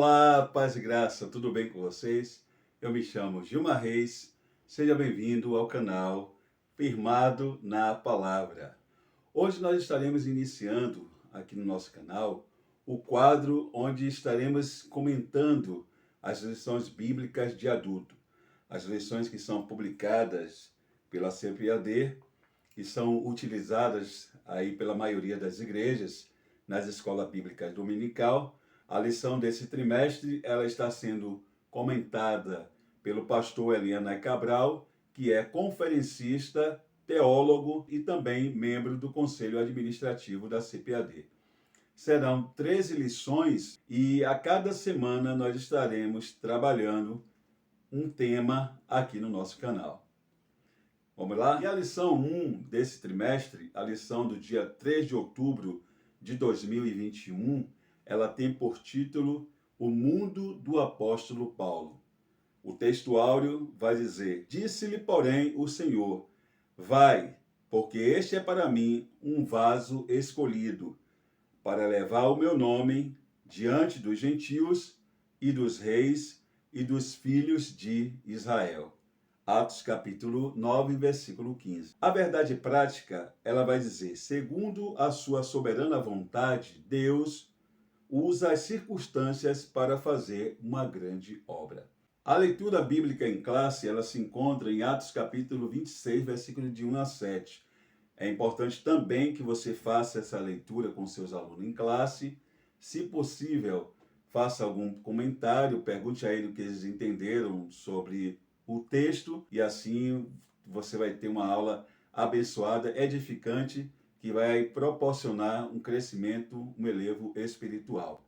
Olá, paz e graça, tudo bem com vocês? Eu me chamo Gilmar Reis, seja bem-vindo ao canal Firmado na Palavra. Hoje nós estaremos iniciando aqui no nosso canal o quadro onde estaremos comentando as lições bíblicas de adulto, as lições que são publicadas pela CPAD e são utilizadas aí pela maioria das igrejas nas escolas bíblicas dominical. A lição desse trimestre ela está sendo comentada pelo pastor Eliana Cabral, que é conferencista, teólogo e também membro do Conselho Administrativo da CPAD. Serão 13 lições e a cada semana nós estaremos trabalhando um tema aqui no nosso canal. Vamos lá? E a lição 1 desse trimestre, a lição do dia 3 de outubro de 2021, ela tem por título O Mundo do Apóstolo Paulo. O texto áureo vai dizer: Disse-lhe, porém, o Senhor: Vai, porque este é para mim um vaso escolhido, para levar o meu nome diante dos gentios e dos reis e dos filhos de Israel. Atos capítulo 9, versículo 15. A verdade prática, ela vai dizer: segundo a sua soberana vontade, Deus usa as circunstâncias para fazer uma grande obra. A leitura bíblica em classe, ela se encontra em Atos capítulo 26, versículo de 1 a 7. É importante também que você faça essa leitura com seus alunos em classe. Se possível, faça algum comentário, pergunte a eles o que eles entenderam sobre o texto e assim você vai ter uma aula abençoada, edificante, que vai proporcionar um crescimento, um elevo espiritual.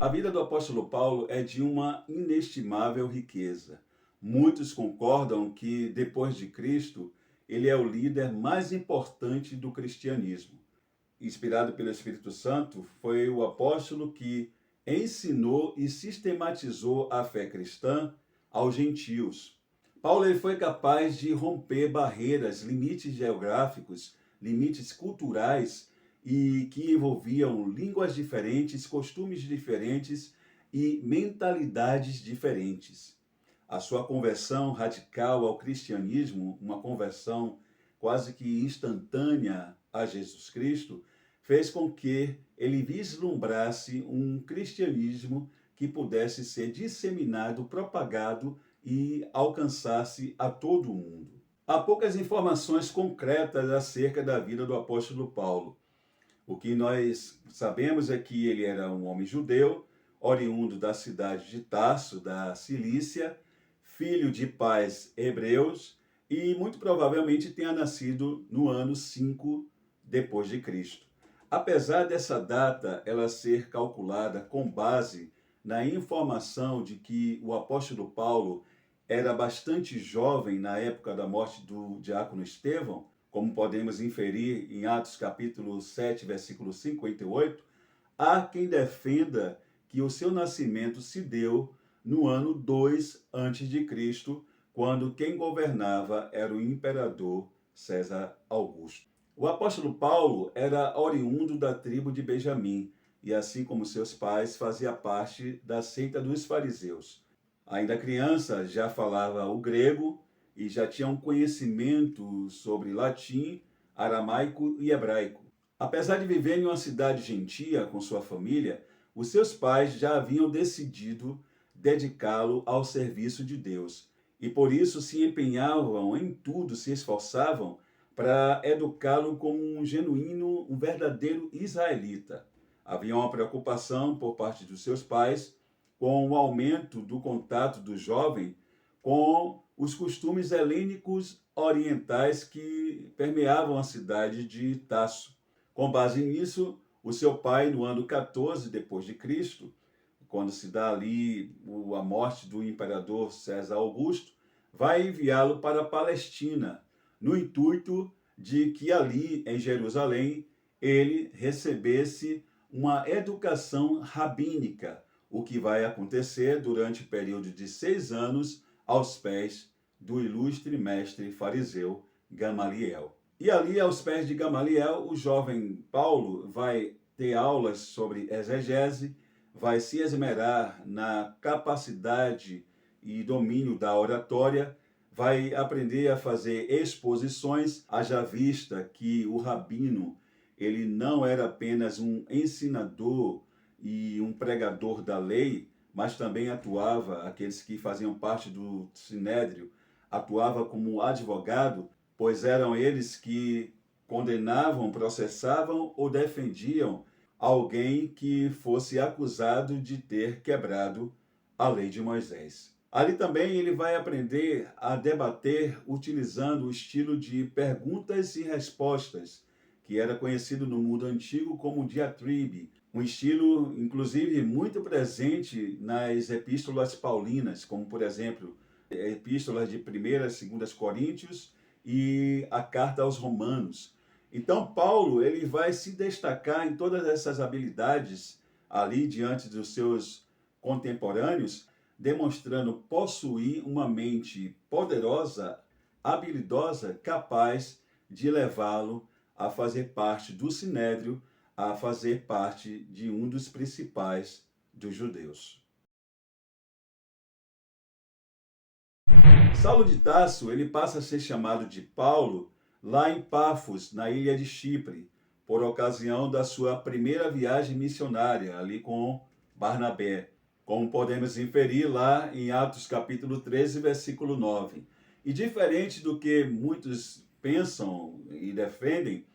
A vida do apóstolo Paulo é de uma inestimável riqueza. Muitos concordam que, depois de Cristo, ele é o líder mais importante do cristianismo. Inspirado pelo Espírito Santo, foi o apóstolo que ensinou e sistematizou a fé cristã aos gentios. Paulo ele foi capaz de romper barreiras, limites geográficos, limites culturais e que envolviam línguas diferentes, costumes diferentes e mentalidades diferentes. A sua conversão radical ao cristianismo, uma conversão quase que instantânea a Jesus Cristo, fez com que ele vislumbrasse um cristianismo que pudesse ser disseminado, propagado e alcançasse a todo o mundo. Há poucas informações concretas acerca da vida do apóstolo Paulo. O que nós sabemos é que ele era um homem judeu, oriundo da cidade de Tarso, da Cilícia, filho de pais hebreus e muito provavelmente tenha nascido no ano 5 depois de Cristo. Apesar dessa data ela ser calculada com base na informação de que o apóstolo Paulo era bastante jovem na época da morte do diácono Estevão, como podemos inferir em Atos capítulo 7, versículo 58, há quem defenda que o seu nascimento se deu no ano 2 antes de Cristo, quando quem governava era o imperador César Augusto. O apóstolo Paulo era oriundo da tribo de Benjamim e, assim como seus pais, fazia parte da seita dos fariseus. Ainda criança, já falava o grego e já tinha um conhecimento sobre latim, aramaico e hebraico. Apesar de viver em uma cidade gentia com sua família, os seus pais já haviam decidido dedicá-lo ao serviço de Deus e por isso se empenhavam em tudo, se esforçavam para educá-lo como um genuíno, um verdadeiro israelita. Havia uma preocupação por parte dos seus pais com o aumento do contato do jovem com os costumes helênicos orientais que permeavam a cidade de Tasso. Com base nisso, o seu pai, no ano 14 depois de Cristo, quando se dá ali a morte do imperador César Augusto, vai enviá-lo para a Palestina, no intuito de que ali, em Jerusalém, ele recebesse uma educação rabínica, o que vai acontecer durante o período de 6 anos aos pés do ilustre mestre fariseu Gamaliel. E ali, aos pés de Gamaliel, o jovem Paulo vai ter aulas sobre exegese, vai se esmerar na capacidade e domínio da oratória, vai aprender a fazer exposições, haja vista que o rabino, ele não era apenas um ensinador e um pregador da lei, mas também atuava, aqueles que faziam parte do sinédrio, atuava como advogado, pois eram eles que condenavam, processavam ou defendiam alguém que fosse acusado de ter quebrado a lei de Moisés. Ali também ele vai aprender a debater utilizando o estilo de perguntas e respostas, que era conhecido no mundo antigo como diatribe, um estilo, inclusive, muito presente nas epístolas paulinas, como, por exemplo, epístolas de 1ª e 2ª Coríntios e a carta aos Romanos. Então, Paulo ele vai se destacar em todas essas habilidades ali diante dos seus contemporâneos, demonstrando possuir uma mente poderosa, habilidosa, capaz de levá-lo a fazer parte do sinédrio, a fazer parte de um dos principais dos judeus. Saulo de Tarso, ele passa a ser chamado de Paulo lá em Pafos, na ilha de Chipre, por ocasião da sua primeira viagem missionária, ali com Barnabé, como podemos inferir lá em Atos capítulo 13, versículo 9. E diferente do que muitos pensam e defendem,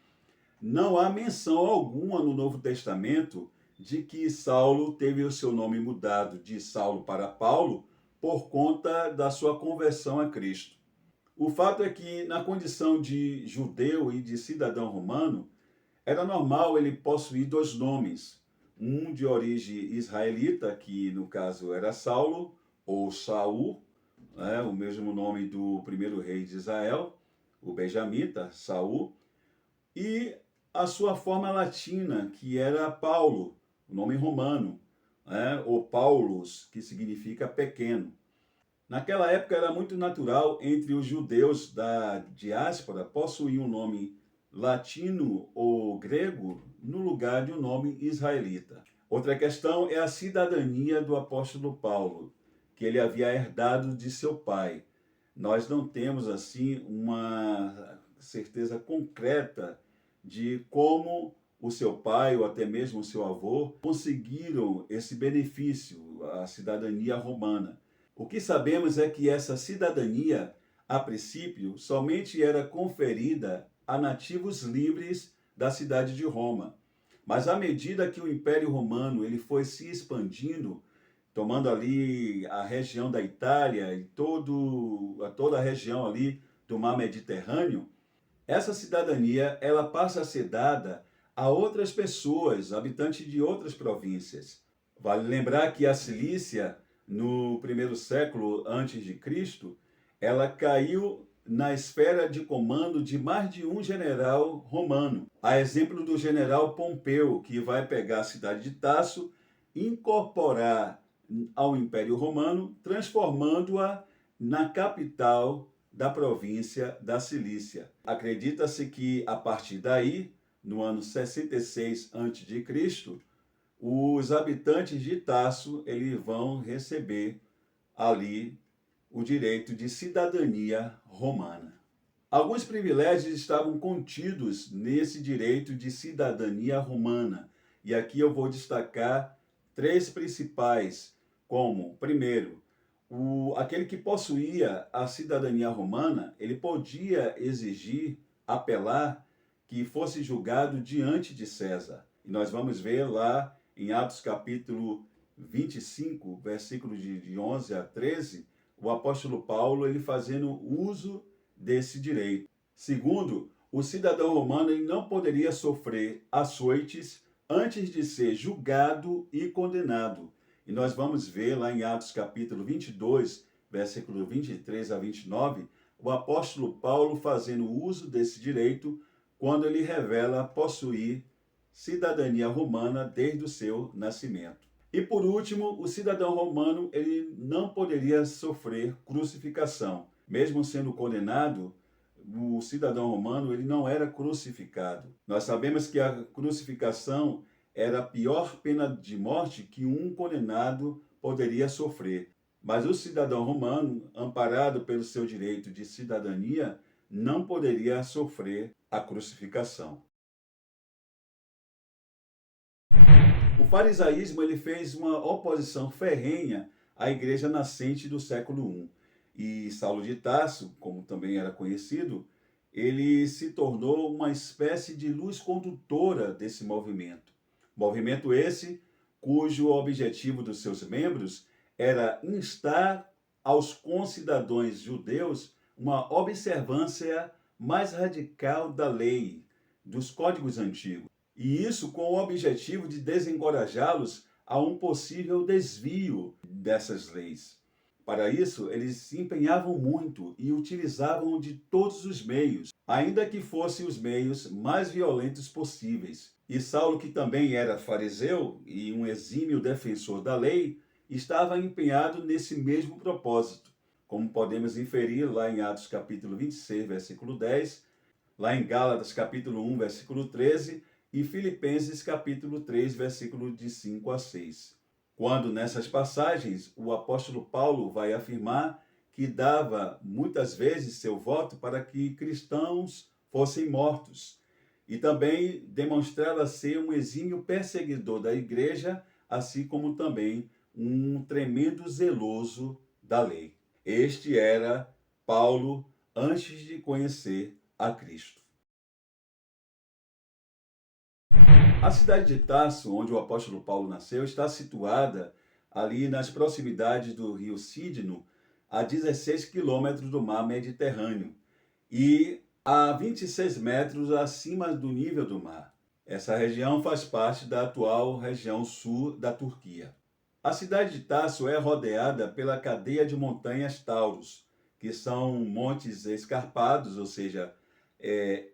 não há menção alguma no Novo Testamento de que Saulo teve o seu nome mudado de Saulo para Paulo por conta da sua conversão a Cristo. O fato é que, na condição de judeu e de cidadão romano, era normal ele possuir 2 nomes, um de origem israelita, que no caso era Saulo, ou Saul, né, o mesmo nome do primeiro rei de Israel, o benjamita, Saul, e a sua forma latina, que era Paulo, o nome romano, né, ou Paulus, que significa pequeno. Naquela época era muito natural entre os judeus da diáspora possuir um nome latino ou grego no lugar de um nome israelita. Outra questão é a cidadania do apóstolo Paulo, que ele havia herdado de seu pai. Nós não temos assim uma certeza concreta de como o seu pai ou até mesmo o seu avô conseguiram esse benefício, a cidadania romana. O que sabemos é que essa cidadania, a princípio, somente era conferida a nativos livres da cidade de Roma. Mas à medida que o Império Romano ele foi se expandindo, tomando ali a região da Itália e toda a região ali do mar Mediterrâneo, essa cidadania ela passa a ser dada a outras pessoas, habitantes de outras províncias. Vale lembrar que a Cilícia, no 1º século antes de Cristo, ela caiu na esfera de comando de mais de um general romano. A exemplo do general Pompeu, que vai pegar a cidade de Tarso, incorporar ao Império Romano, transformando-a na capital da província da Cilícia. Acredita-se que, a partir daí, no ano 66 a.C., os habitantes de Tarso eles vão receber ali o direito de cidadania romana. Alguns privilégios estavam contidos nesse direito de cidadania romana, e aqui eu vou destacar 3 principais, como, primeiro, aquele que possuía a cidadania romana, ele podia exigir, apelar, que fosse julgado diante de César. E nós vamos ver lá em Atos capítulo 25, versículos de 11 a 13, o apóstolo Paulo ele fazendo uso desse direito. Segundo, o cidadão romano ele não poderia sofrer açoites antes de ser julgado e condenado. E nós vamos ver lá em Atos capítulo 22, versículo 23 a 29, o apóstolo Paulo fazendo uso desse direito quando ele revela possuir cidadania romana desde o seu nascimento. E por último, o cidadão romano ele não poderia sofrer crucificação. Mesmo sendo condenado, o cidadão romano ele não era crucificado. Nós sabemos que a crucificação era a pior pena de morte que um condenado poderia sofrer. Mas o cidadão romano, amparado pelo seu direito de cidadania, não poderia sofrer a crucificação. O farisaísmo ele fez uma oposição ferrenha à igreja nascente do século I. E Saulo de Tarso, como também era conhecido, ele se tornou uma espécie de luz condutora desse movimento. Movimento esse cujo objetivo dos seus membros era instar aos concidadãos judeus uma observância mais radical da lei, dos códigos antigos. E isso com o objetivo de desencorajá-los a um possível desvio dessas leis. Para isso, eles se empenhavam muito e utilizavam de todos os meios, ainda que fossem os meios mais violentos possíveis. E Saulo, que também era fariseu e um exímio defensor da lei, estava empenhado nesse mesmo propósito, como podemos inferir lá em Atos capítulo 26, versículo 10, lá em Gálatas capítulo 1, versículo 13 e Filipenses capítulo 3, versículo de 5 a 6. Quando nessas passagens o apóstolo Paulo vai afirmar que dava muitas vezes seu voto para que cristãos fossem mortos, e também demonstrava ser um exímio perseguidor da igreja, assim como também um tremendo zeloso da lei. Este era Paulo antes de conhecer a Cristo. A cidade de Tarso, onde o apóstolo Paulo nasceu, está situada ali nas proximidades do rio Cídno, a 16 quilômetros do mar Mediterrâneo e a 26 metros acima do nível do mar. Essa região faz parte da atual região sul da Turquia. A cidade de Tarso é rodeada pela cadeia de montanhas Taurus, que são montes escarpados, ou seja,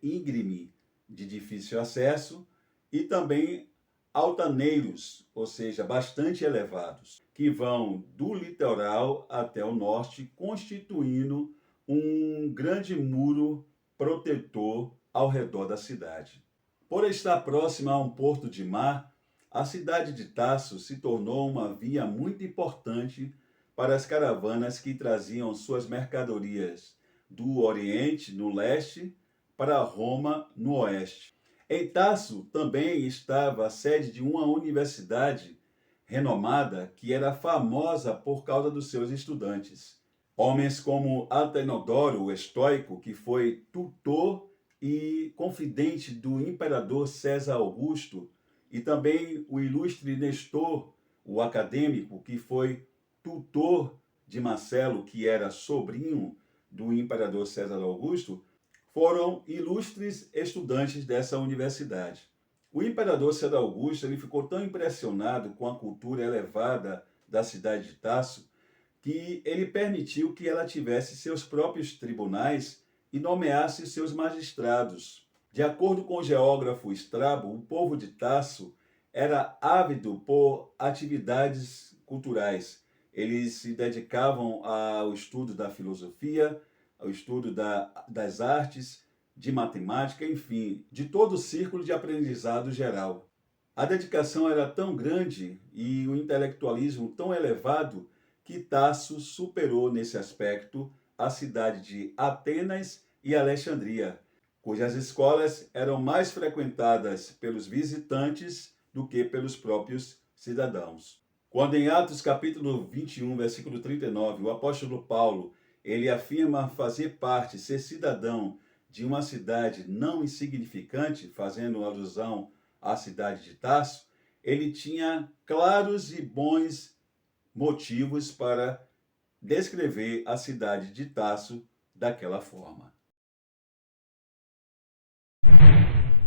íngreme, de difícil acesso, e também altaneiros, ou seja, bastante elevados, que vão do litoral até o norte, constituindo um grande muro protetor ao redor da cidade. Por estar próxima a um porto de mar, a cidade de Tarso se tornou uma via muito importante para as caravanas que traziam suas mercadorias do Oriente, no leste, para Roma, no oeste. Em Tarso também estava a sede de uma universidade renomada que era famosa por causa dos seus estudantes. Homens como Atenodoro, o estoico, que foi tutor e confidente do imperador César Augusto, e também o ilustre Nestor, o acadêmico, que foi tutor de Marcelo, que era sobrinho do imperador César Augusto, foram ilustres estudantes dessa universidade. O imperador César Augusto ele ficou tão impressionado com a cultura elevada da cidade de Tarso que ele permitiu que ela tivesse seus próprios tribunais e nomeasse seus magistrados. De acordo com o geógrafo Estrabo, o povo de Tarso era ávido por atividades culturais. Eles se dedicavam ao estudo da filosofia, ao estudo das artes, de matemática, enfim, de todo o círculo de aprendizado geral. A dedicação era tão grande e o intelectualismo tão elevado que Tarso superou nesse aspecto a cidade de Atenas e Alexandria, cujas escolas eram mais frequentadas pelos visitantes do que pelos próprios cidadãos. Quando em Atos capítulo 21, versículo 39, o apóstolo Paulo ele afirma fazer parte, ser cidadão de uma cidade não insignificante, fazendo alusão à cidade de Tarso, ele tinha claros e bons motivos para descrever a cidade de Tarso daquela forma.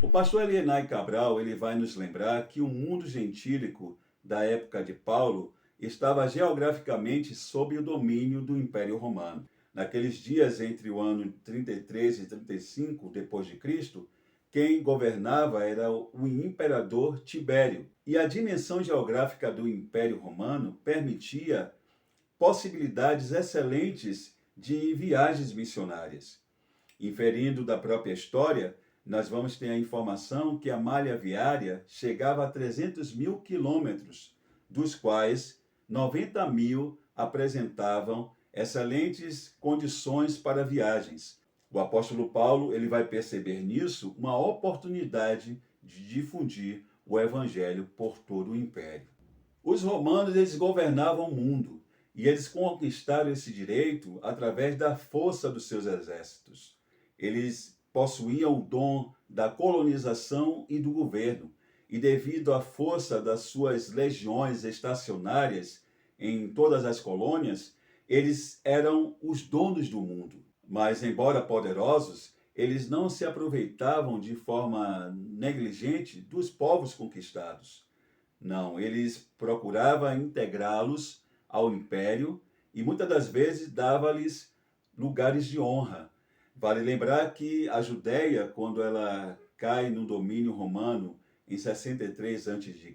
O pastor Elienay Cabral ele vai nos lembrar que o mundo gentílico da época de Paulo estava geograficamente sob o domínio do Império Romano. Naqueles dias entre o ano 33 e 35 depois de Cristo, quem governava era o imperador Tibério. E a dimensão geográfica do Império Romano permitia possibilidades excelentes de viagens missionárias. Inferindo da própria história, nós vamos ter a informação que a malha viária chegava a 300 mil quilômetros, dos quais 90 mil apresentavam excelentes condições para viagens. O apóstolo Paulo ele vai perceber nisso uma oportunidade de difundir o evangelho por todo o império. Os romanos eles governavam o mundo e eles conquistaram esse direito através da força dos seus exércitos. Eles possuíam o dom da colonização e do governo, e devido à força das suas legiões estacionárias em todas as colônias, eles eram os donos do mundo. Mas, embora poderosos, eles não se aproveitavam de forma negligente dos povos conquistados. Não, eles procuravam integrá-los ao império e muitas das vezes dava-lhes lugares de honra. Vale lembrar que a Judéia, quando ela cai no domínio romano em 63 a.C.,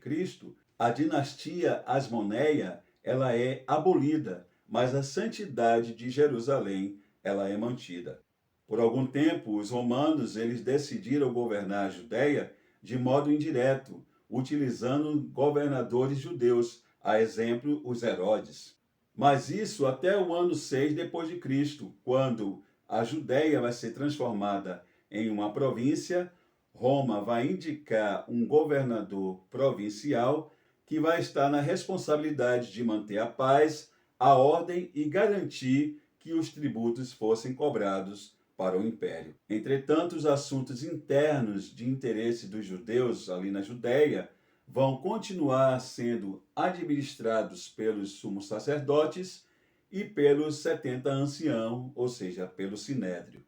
a dinastia Asmoneia ela é abolida, mas a santidade de Jerusalém ela é mantida. Por algum tempo, os romanos eles decidiram governar a Judéia de modo indireto, utilizando governadores judeus, a exemplo, os Herodes. Mas isso até o ano 6 depois de Cristo, quando a Judéia vai ser transformada em uma província, Roma vai indicar um governador provincial que vai estar na responsabilidade de manter a paz, a ordem e garantir que os tributos fossem cobrados para o império. Entretanto, os assuntos internos de interesse dos judeus ali na Judéia vão continuar sendo administrados pelos sumos sacerdotes e pelos 70 anciãos, ou seja, pelo sinédrio.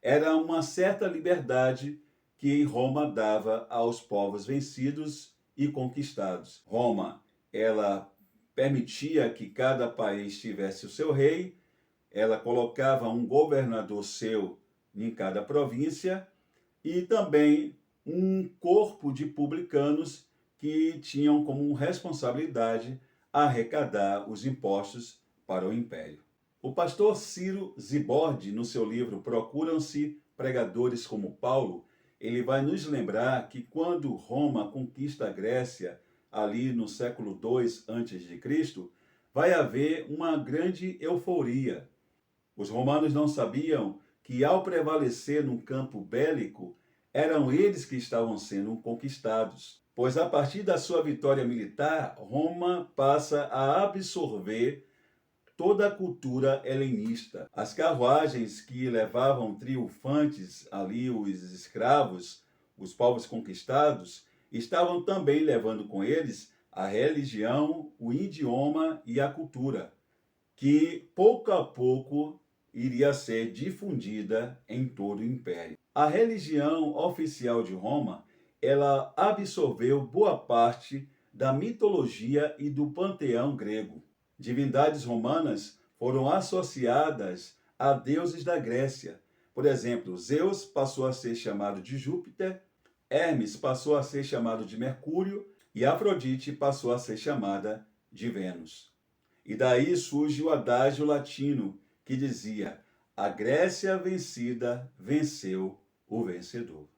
Era uma certa liberdade que Roma dava aos povos vencidos e conquistados. Roma, ela permitia que cada país tivesse o seu rei, ela colocava um governador seu em cada província e também um corpo de publicanos que tinham como responsabilidade arrecadar os impostos para o império. O pastor Ciro Zibordi, no seu livro Procuram-se Pregadores como Paulo, ele vai nos lembrar que quando Roma conquista a Grécia, ali no século II a.C., vai haver uma grande euforia. Os romanos não sabiam que, ao prevalecer no campo bélico, eram eles que estavam sendo conquistados. Pois a partir da sua vitória militar, Roma passa a absorver toda a cultura helenista. As carruagens que levavam triunfantes ali os escravos, os povos conquistados, estavam também levando com eles a religião, o idioma e a cultura, que pouco a pouco iria ser difundida em todo o império. A religião oficial de Roma, ela absorveu boa parte da mitologia e do panteão grego. Divindades romanas foram associadas a deuses da Grécia. Por exemplo, Zeus passou a ser chamado de Júpiter, Hermes passou a ser chamado de Mercúrio e Afrodite passou a ser chamada de Vênus. E daí surge o adágio latino que dizia: a Grécia vencida venceu o vencedor.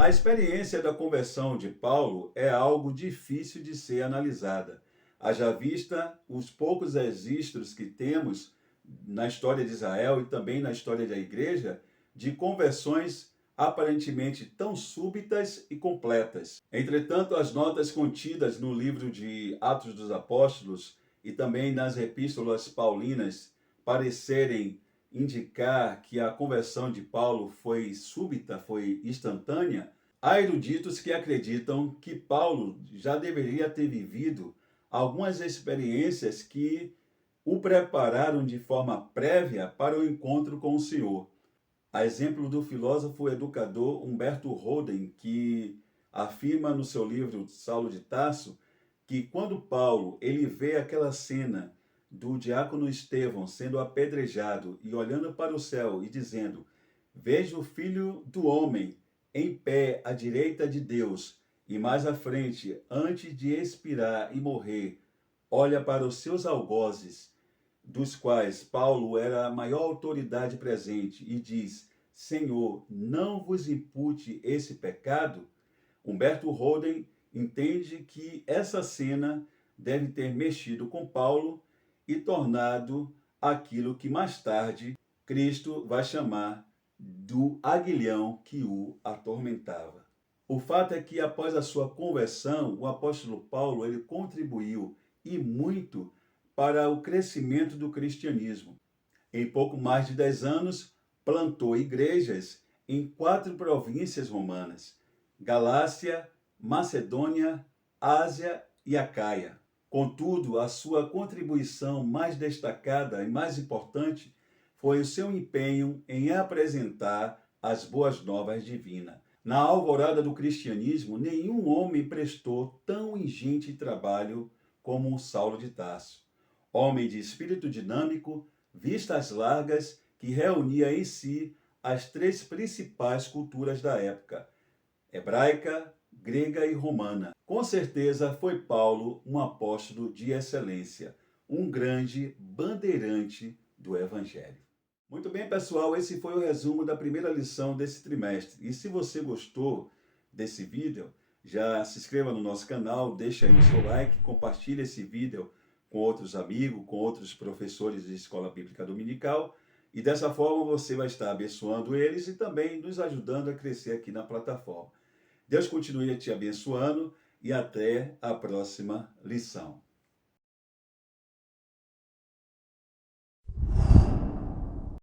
A experiência da conversão de Paulo é algo difícil de ser analisada, haja vista os poucos registros que temos na história de Israel e também na história da igreja de conversões aparentemente tão súbitas e completas. Entretanto, as notas contidas no livro de Atos dos Apóstolos e também nas epístolas paulinas parecerem indicar que a conversão de Paulo foi súbita, foi instantânea, há eruditos que acreditam que Paulo já deveria ter vivido algumas experiências que o prepararam de forma prévia para o encontro com o Senhor. A exemplo do filósofo educador Humberto Roden, que afirma no seu livro Saulo de Tarso que quando Paulo ele vê aquela cena do diácono Estevão sendo apedrejado e olhando para o céu e dizendo: vejo o Filho do Homem em pé à direita de Deus, e mais à frente, antes de expirar e morrer, olha para os seus algozes dos quais Paulo era a maior autoridade presente, e diz: Senhor, não vos impute esse pecado, Humberto Holden entende que essa cena deve ter mexido com Paulo e tornado aquilo que mais tarde Cristo vai chamar do aguilhão que o atormentava. O fato é que após a sua conversão, o apóstolo Paulo ele contribuiu e muito para o crescimento do cristianismo. Em pouco mais de 10 anos, plantou igrejas em 4 províncias romanas: Galácia, Macedônia, Ásia e Acaia. Contudo, a sua contribuição mais destacada e mais importante foi o seu empenho em apresentar as boas novas divinas. Na alvorada do cristianismo, nenhum homem prestou tão ingente trabalho como Saulo de Tarso. Homem de espírito dinâmico, vistas largas, que reunia em si as 3 principais culturas da época: hebraica, grega e romana. Com certeza foi Paulo um apóstolo de excelência, um grande bandeirante do Evangelho. Muito bem, pessoal, esse foi o resumo da primeira lição desse trimestre. E se você gostou desse vídeo, já se inscreva no nosso canal, deixa aí o seu like, compartilhe esse vídeo com outros amigos, com outros professores de escola bíblica dominical, e dessa forma você vai estar abençoando eles e também nos ajudando a crescer aqui na plataforma. Deus continue te abençoando e até a próxima lição.